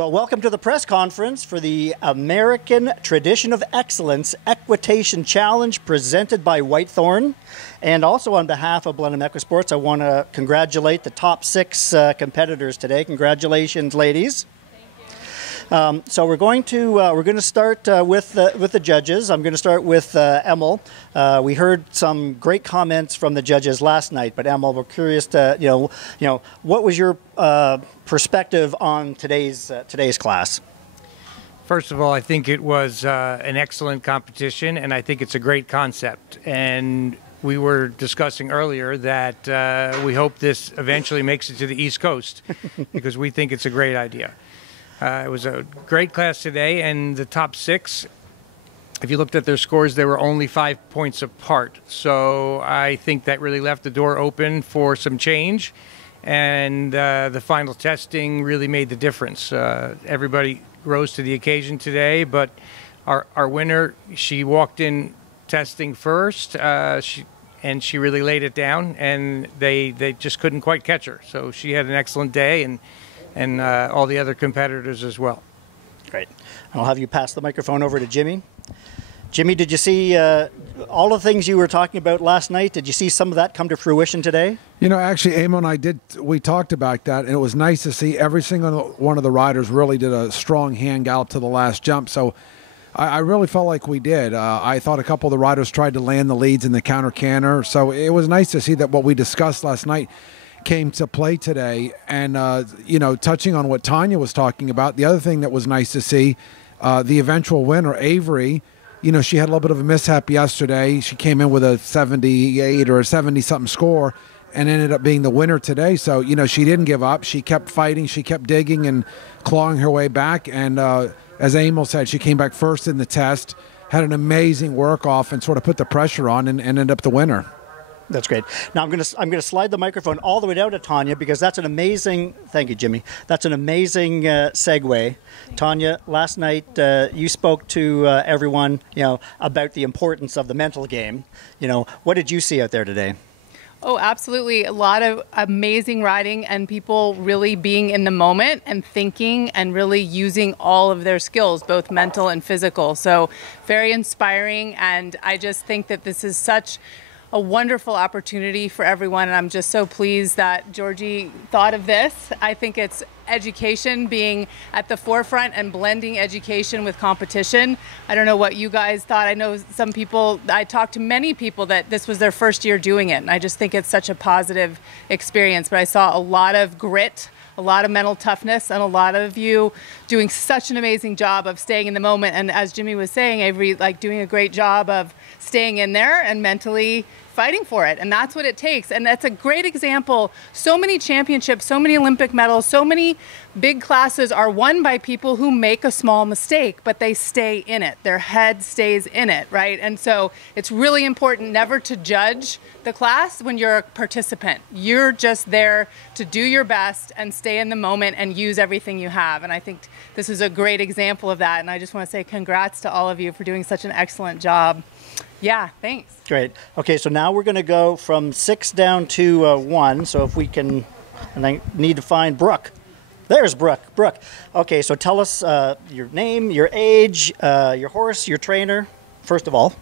Well, welcome to the press conference for the American Tradition of Excellence Equitation Challenge presented by Whitethorne. And also on behalf of Blenheim Equisports, I want to congratulate the top 6 competitors today. Congratulations, ladies. So we're going to start with the judges. I'm going to start with Emil. We heard some great comments from the judges last night, but Emil, we're curious to what was your perspective on today's class? First of all, I think it was an excellent competition, and I think it's a great concept. And we were discussing earlier that we hope this eventually makes it to the East Coast because we think it's a great idea. It was a great class today, and the top 6, if you looked at their scores, they were only 5 points apart. So I think that really left the door open for some change, and the final testing really made the difference. Everybody rose to the occasion today, but our winner, she walked in testing first, and she really laid it down, and they just couldn't quite catch her. So she had an excellent day, and all the other competitors as well. Great. I'll have you pass the microphone over to Jimmy. Jimmy, did you see all the things you were talking about last night? Did you see some of that come to fruition today? You know, actually, Emil and I we talked about that, and it was nice to see every single one of the riders really did a strong hand gallop to the last jump. So I really felt like we did. I thought a couple of the riders tried to land the leads in the counter canter. So it was nice to see that what we discussed last night came to play today. And, touching on what Tanya was talking about, the other thing that was nice to see, the eventual winner, Avery, she had a little bit of a mishap yesterday. She came in with a 78 or a 70-something score and ended up being the winner today. So, she didn't give up. She kept fighting. She kept digging and clawing her way back. And as Emil said, she came back first in the test, had an amazing work-off and sort of put the pressure on and ended up the winner. That's great. Now I'm going to slide the microphone all the way down to Tanya because that's an amazing. Thank you, Jimmy. That's an amazing segue. Tanya, last night you spoke to everyone, about the importance of the mental game. What did you see out there today? Oh, absolutely. A lot of amazing riding and people really being in the moment and thinking and really using all of their skills, both mental and physical. So very inspiring. And I just think that this is such a wonderful opportunity for everyone, and I'm just so pleased that Georgie thought of this. I think it's education being at the forefront and blending education with competition. I don't know what you guys thought. I know some people, I talked to many people that this was their first year doing it, and I just think it's such a positive experience. But I saw a lot of grit, a lot of mental toughness, and a lot of you doing such an amazing job of staying in the moment. And as Jimmy was saying, Avery, doing a great job of staying in there and mentally fighting for it. And that's what it takes. And that's a great example. So many championships, so many Olympic medals, so many big classes are won by people who make a small mistake, but they stay in it. Their head stays in it, right? And so it's really important never to judge the class when you're a participant. You're just there to do your best and stay in the moment and use everything you have. And I think this is a great example of that. And I just want to say congrats to all of you for doing such an excellent job. Yeah, thanks. Great. Okay, so now we're going to go from 6 down to 1. So if we can, and I need to find Brooke. There's Brooke. Brooke. Okay, so tell us your name, your age, your horse, your trainer, first of all.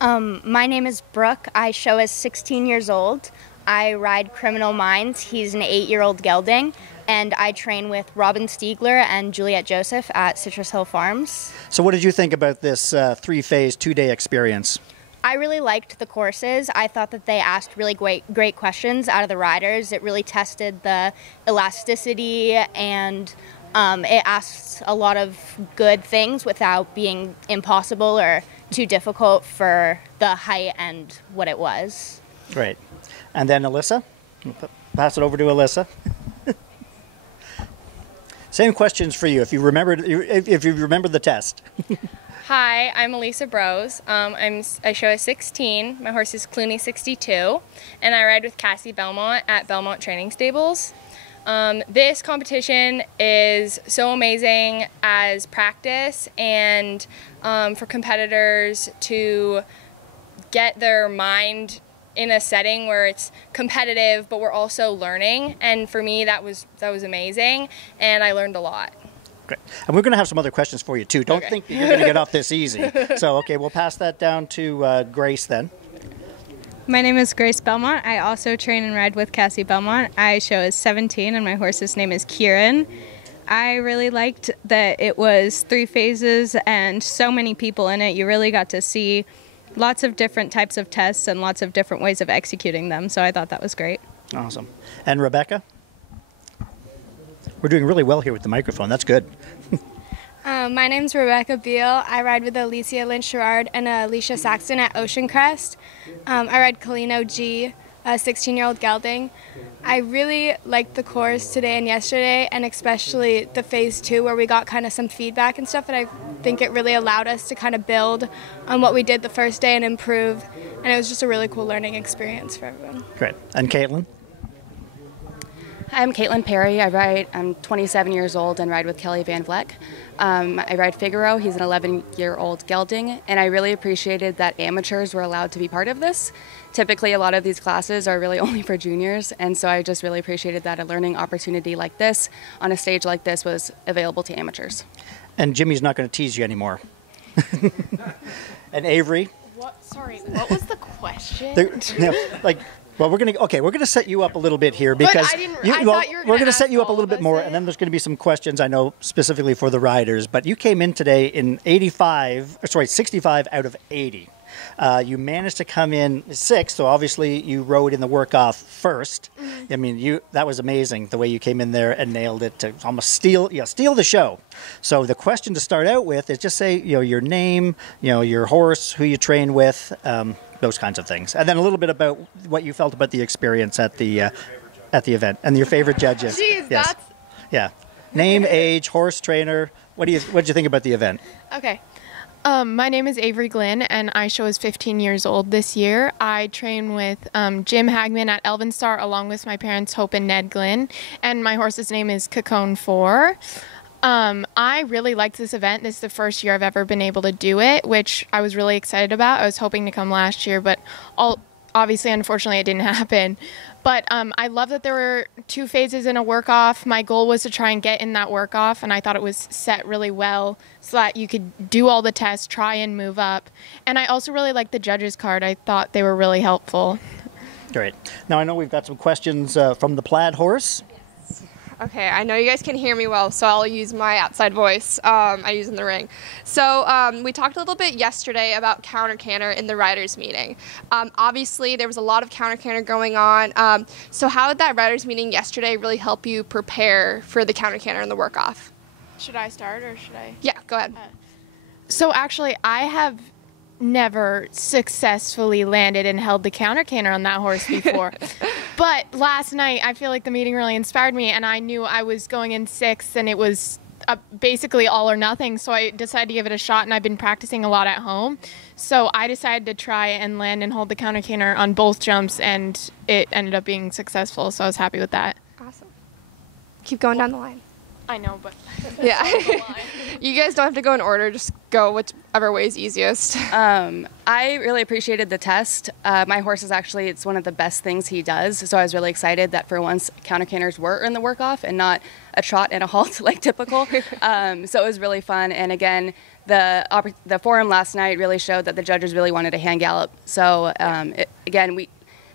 My name is Brooke. I show as 16 years old. I ride Criminal Minds. He's an 8-year-old gelding. And I train with Robin Stiegler and Juliet Joseph at Citrus Hill Farms. So what did you think about this 3-phase, 2-day experience? I really liked the courses. I thought that they asked really great questions out of the riders. It really tested the elasticity and it asked a lot of good things without being impossible or too difficult for the height and what it was. Great. And then Alyssa? Pass it over to Alyssa. Same questions for you if you remember the test. Hi, I'm Elisa Brose. I show as 16. My horse is Clooney 62, and I ride with Cassie Belmont at Belmont Training Stables. This competition is so amazing as practice and for competitors to get their mind in a setting where it's competitive, but we're also learning. And for me, that was amazing, and I learned a lot. Great. And we're going to have some other questions for you, too. Don't think that you're going to get off this easy. So, okay, we'll pass that down to Grace then. My name is Grace Belmont. I also train and ride with Cassie Belmont. I show as 17, and my horse's name is Kieran. I really liked that it was 3 phases and so many people in it. You really got to see lots of different types of tests and lots of different ways of executing them. So I thought that was great. Awesome. And Rebecca? We're doing really well here with the microphone. That's good. My name's Rebecca Beale. I ride with Alicia Lynch-Sherrard and Alicia Saxton at Ocean Crest. I ride Colino G, a 16-year-old gelding. I really liked the course today and yesterday, and especially the phase 2 where we got kind of some feedback and stuff, and I think it really allowed us to kind of build on what we did the first day and improve, and it was just a really cool learning experience for everyone. Great. And Caitlin? Hi, I'm Caitlin Perry. I'm 27 years old and ride with Kelly Van Vleck. I ride Figaro. He's an 11-year-old gelding, and I really appreciated that amateurs were allowed to be part of this. Typically, a lot of these classes are really only for juniors, and so I just really appreciated that a learning opportunity like this on a stage like this was available to amateurs. And Jimmy's not going to tease you anymore. And Avery? Sorry, what was the question? Well, we're gonna set you up a little bit here because we're gonna set you up a little bit more, and then there's gonna be some questions I know specifically for the riders. But you came in today in 65 out of 80. You managed to come in 6th, so obviously you rode in the work-off first. Mm-hmm. I mean, that was amazing the way you came in there and nailed it to almost steal the show. So the question to start out with is just say your name, your horse, who you train with. Those kinds of things, and then a little bit about what you felt about the experience at the event and your favorite judges. Jeez, yes. Name, age, horse trainer. What did you think about the event? Okay. My name is Avery Glynn, and I show as 15 years old this year. I train with Jim Hagman at Elvinstar, along with my parents, Hope and Ned Glynn, and my horse's name is Cacone 4. I really liked this event. This is the first year I've ever been able to do it, which I was really excited about. I was hoping to come last year, but obviously, unfortunately, it didn't happen. But I love that there were 2 phases in a work-off. My goal was to try and get in that work-off, and I thought it was set really well so that you could do all the tests, try and move up. And I also really liked the judges' card. I thought they were really helpful. Great. Now, I know we've got some questions from the plaid horse. Okay, I know you guys can hear me well, so I'll use my outside voice I use in the ring. So we talked a little bit yesterday about counter-canter in the riders' meeting. Obviously, there was a lot of counter-canter going on. So how did that riders' meeting yesterday really help you prepare for the counter-canter and the work-off? Should I start or should I? Yeah, go ahead. So actually, I have never successfully landed and held the counter-canter on that horse before. But last night, I feel like the meeting really inspired me, and I knew I was going in 6th, and it was basically all or nothing, so I decided to give it a shot, and I've been practicing a lot at home. So I decided to try and land and hold the counter-canter on both jumps, and it ended up being successful, so I was happy with that. Awesome. Keep going down the line. I know, but yeah. You guys don't have to go in order. Just go whichever way is easiest. I really appreciated the test. My horse it's one of the best things he does. So I was really excited that for once counter-canters were in the work-off and not a trot and a halt like typical. So it was really fun. And again, the forum last night really showed that the judges really wanted a hand gallop. So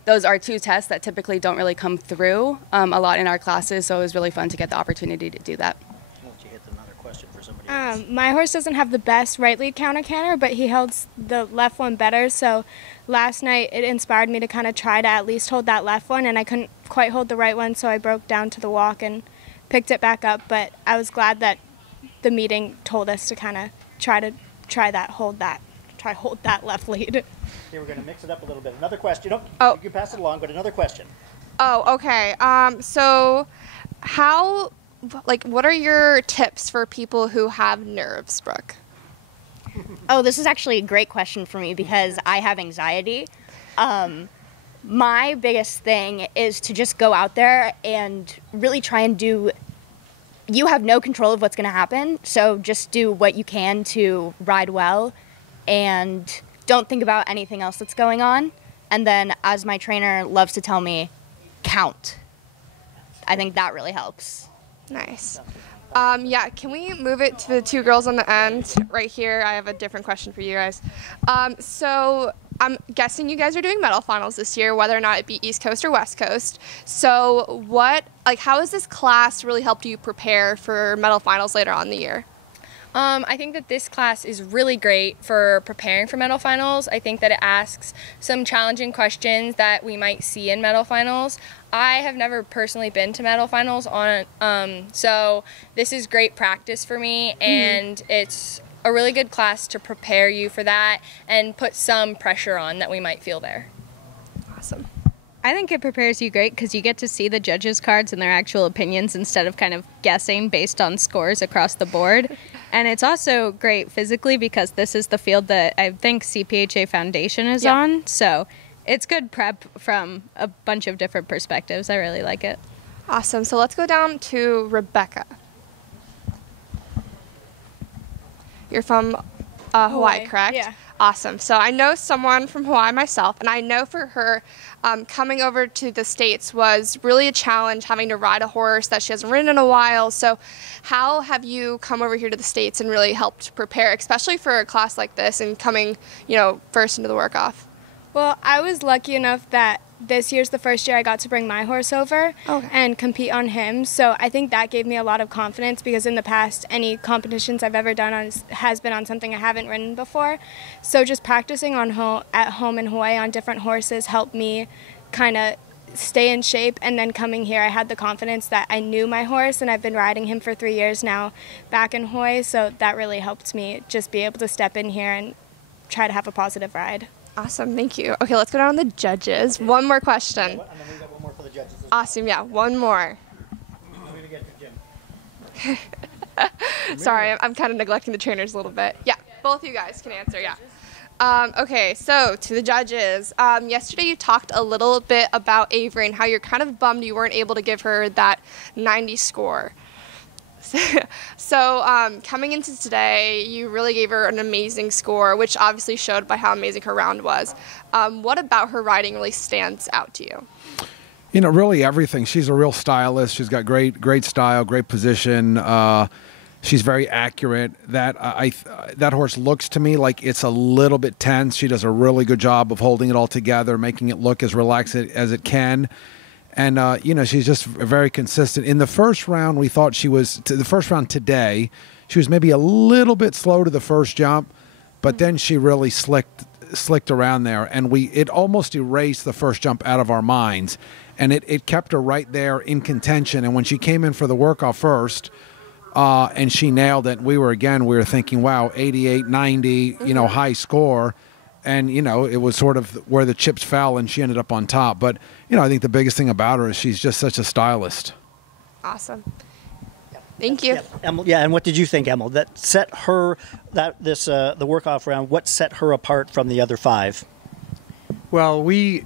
those are 2 tests that typically don't really come through a lot in our classes, so it was really fun to get the opportunity to do that. I'll let you hit another question for somebody else. My horse doesn't have the best right lead counter-canter, but he held the left one better, so last night it inspired me to kind of try to at least hold that left one, and I couldn't quite hold the right one, so I broke down to the walk and picked it back up, but I was glad that the meeting told us to kind of hold that left lead. Okay, we're going to mix it up a little bit. Another question. Oh. You can pass it along, but another question. Oh, okay. So what are your tips for people who have nerves, Brooke? Oh, this is actually a great question for me because I have anxiety. My biggest thing is to just go out there and really try and you have no control of what's going to happen, so just do what you can to ride well and don't think about anything else that's going on. And then, as my trainer loves to tell me, count. I think that really helps. Nice. Yeah, can we move it to the two girls on the end right here? I have a different question for you guys. So I'm guessing you guys are doing medal finals this year, whether or not it be East Coast or West Coast. So how has this class really helped you prepare for medal finals later on in the year? I think that this class is really great for preparing for medal finals. I think that it asks some challenging questions that we might see in medal finals. I have never personally been to medal finals so this is great practice for me, and it's a really good class to prepare you for that and put some pressure on that we might feel there. Awesome. I think it prepares you great because you get to see the judges' cards and their actual opinions instead of kind of guessing based on scores across the board. And it's also great physically because this is the field that I think CPHA Foundation is on. So it's good prep from a bunch of different perspectives. I really like it. Awesome. So let's go down to Rebecca. You're from Hawaii, correct? Yeah. Awesome. So I know someone from Hawaii myself, and I know for her, coming over to the States was really a challenge, having to ride a horse that she hasn't ridden in a while. So how have you come over here to the States and really helped prepare, especially for a class like this and coming, first into the work-off? Well, I was lucky enough that this year's the first year I got to bring my horse over and compete on him. So I think that gave me a lot of confidence because in the past, any competitions I've ever done has been on something I haven't ridden before. So just practicing at home in Hawaii on different horses helped me kind of stay in shape. And then coming here, I had the confidence that I knew my horse, and I've been riding him for 3 years now back in Hawaii. So that really helped me just be able to step in here and try to have a positive ride. Awesome, thank you. Okay, let's go down to the judges. One more question. And then we got one more for the judges. Awesome, yeah, one more. I'm going to get to Jim. Sorry, I'm kind of neglecting the trainers a little bit. Yeah, both you guys can answer, yeah. Okay, so to the judges. Yesterday you talked a little bit about Avery and how you're kind of bummed you weren't able to give her that 90 score. So coming into today, you really gave her an amazing score, which obviously showed by how amazing her round was. What about her riding really stands out to you? Really everything. She's a real stylist. She's got great style, great position. She's very accurate. That horse looks to me like it's a little bit tense. She does a really good job of holding it all together, making it look as relaxed as it can. And, she's just very consistent. In the first round, we thought the first round today, she was maybe a little bit slow to the first jump, but then she really slicked around there. And it almost erased the first jump out of our minds. And it kept her right there in contention. And when she came in for the work-off first, and she nailed it, we were thinking, wow, 88, 90, high score. And, it was sort of where the chips fell, and she ended up on top. But, I think the biggest thing about her is she's just such a stylist. Awesome. Thank you. Yeah, and what did you think, Emil? That set her, the work-off round, what set her apart from the other five? Well, we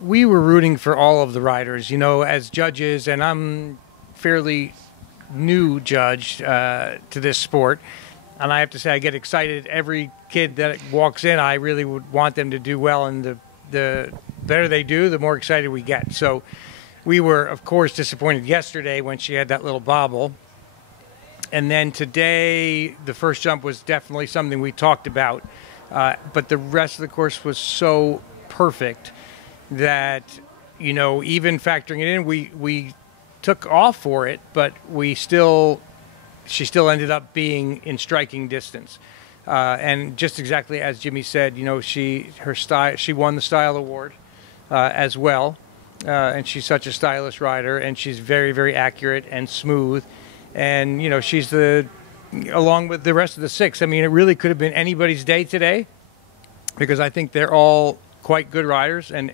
were rooting for all of the riders, as judges, and I'm fairly new judge to this sport. And I have to say, I get excited. Every kid that walks in, I really would want them to do well. And the better they do, the more excited we get. So we were, of course, disappointed yesterday when she had that little bobble. And then today, the first jump was definitely something we talked about. But the rest of the course was so perfect that, even factoring it in, we took off for it, but she still ended up being in striking distance. And just exactly as Jimmy said, she won the style award as well. And she's such a stylish rider, and she's very, very accurate and smooth. And, she's along with the rest of the six. I mean, it really could have been anybody's day today because I think they're all quite good riders, and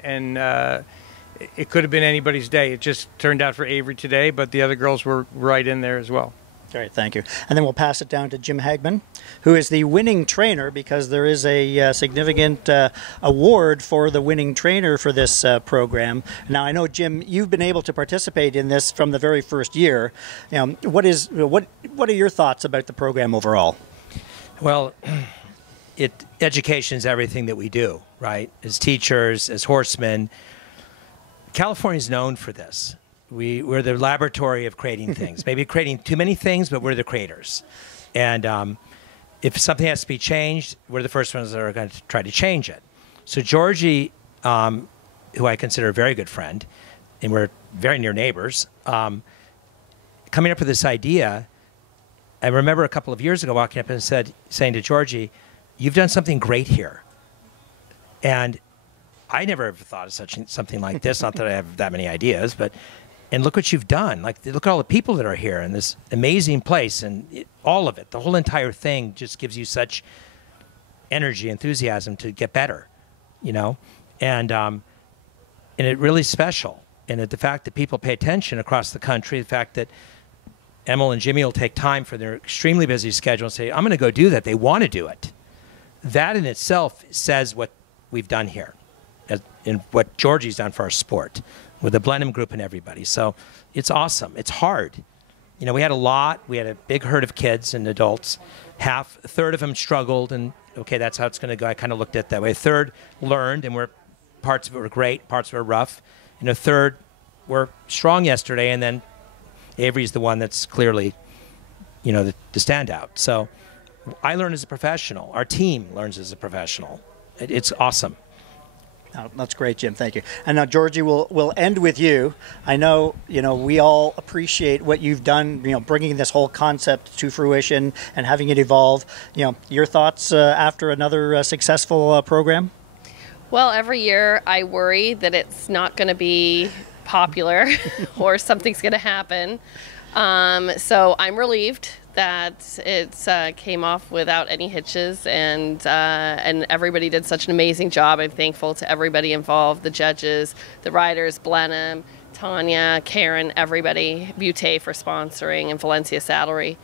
it could have been anybody's day. It just turned out for Avery today, but the other girls were right in there as well. All right, thank you. And then we'll pass it down to Jim Hagman, who is the winning trainer, because there is a significant award for the winning trainer for this program. Now, I know, Jim, you've been able to participate in this from the very first year. What are your thoughts about the program overall? Well, education is everything that we do, right? As teachers, as horsemen. California is known for this. We're the laboratory of creating things. Maybe creating too many things, but we're the creators. And if something has to be changed, we're the first ones that are going to try to change it. So Georgie, who I consider a very good friend, and we're very near neighbors, coming up with this idea, I remember a couple of years ago walking up and saying to Georgie, "You've done something great here." And I never ever thought of something like this. Not that I have that many ideas, and look what you've done. Like, look at all the people that are here in this amazing place, and all of it, the whole entire thing just gives you such energy, enthusiasm to get better, you know? And it really special. And the fact that people pay attention across the country, the fact that Emil and Jimmy will take time for their extremely busy schedule and say, I'm going to go do that. They want to do it. That in itself says what we've done here and what Georgie's done for our sport with the Blenheim group and everybody. So it's awesome. It's hard. You know, we had a big herd of kids and adults. A third of them struggled, and okay, that's how it's going to go. I kind of looked at it that way. A third learned, and parts of it were great, parts were rough. And a third were strong yesterday, and then Avery's the one that's clearly, you know, the standout. So I learn as a professional. Our team learns as a professional. It's awesome. Oh, that's great, Jim. Thank you. And now, Georgie, we'll end with you. I know, we all appreciate what you've done, bringing this whole concept to fruition and having it evolve. Your thoughts after another successful program? Well, every year I worry that it's not going to be popular or something's going to happen. So I'm relieved that it came off without any hitches, and everybody did such an amazing job. I'm thankful to everybody involved, the judges, the riders, Blenheim, Tanya, Karen, everybody, Butte for sponsoring, and Valencia Saddlery.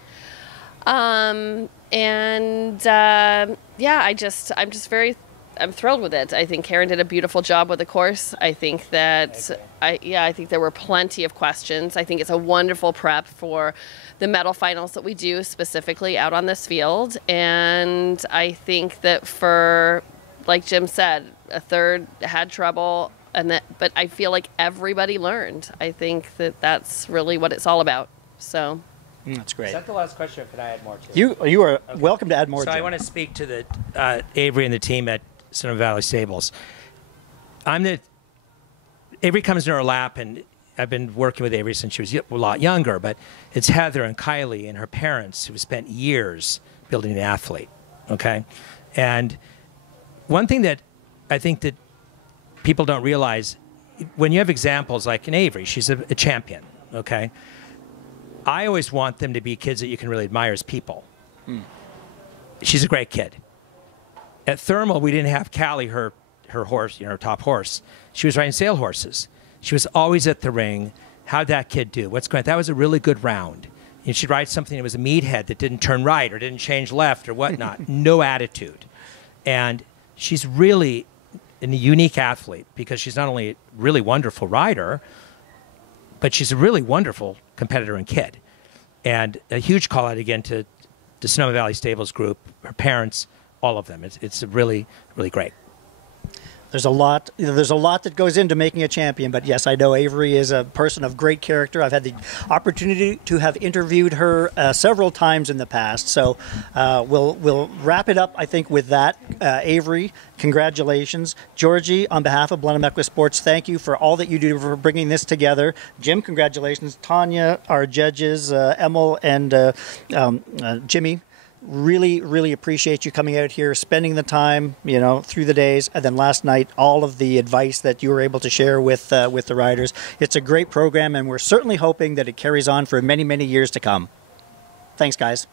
I'm thrilled with it. I think Karen did a beautiful job with the course. I think that, I think there were plenty of questions. I think it's a wonderful prep for the medal finals that we do specifically out on this field. And I think that like Jim said, a third had trouble, but I feel like everybody learned. I think that that's really what it's all about. So. That's great. Is that the last question, or could I add more to it? You are welcome to add more. So Jim. I want to speak to the Avery and the team at Sonoma Valley Stables. Avery comes in our lap, and I've been working with Avery since she was a lot younger, but it's Heather and Kylie and her parents who have spent years building an athlete, okay? And one thing that I think that people don't realize, when you have examples like in Avery, she's a champion, okay? I always want them to be kids that you can really admire as people. She's a great kid. At Thermal, we didn't have Callie, her horse, her top horse. She was riding sale horses. She was always at the ring. How'd that kid do? That was a really good round. And she'd ride something that was a meathead that didn't turn right or didn't change left or whatnot. No attitude. And she's really a unique athlete because she's not only a really wonderful rider, but she's a really wonderful competitor and kid. And a huge call out again to the Sonoma Valley Stables group, her parents, all of them. It's really, really great. There's a lot that goes into making a champion, but yes, I know Avery is a person of great character. I've had the opportunity to have interviewed her several times in the past, so we'll wrap it up, I think, with that. Avery, congratulations. Georgie, on behalf of Blenheim Equisports, thank you for all that you do for bringing this together. Jim, congratulations. Tanya, our judges, Emil and Jimmy, really, really appreciate you coming out here, spending the time, through the days, and then last night, all of the advice that you were able to share with the riders. It's a great program, and we're certainly hoping that it carries on for many, many years to come. Thanks, guys.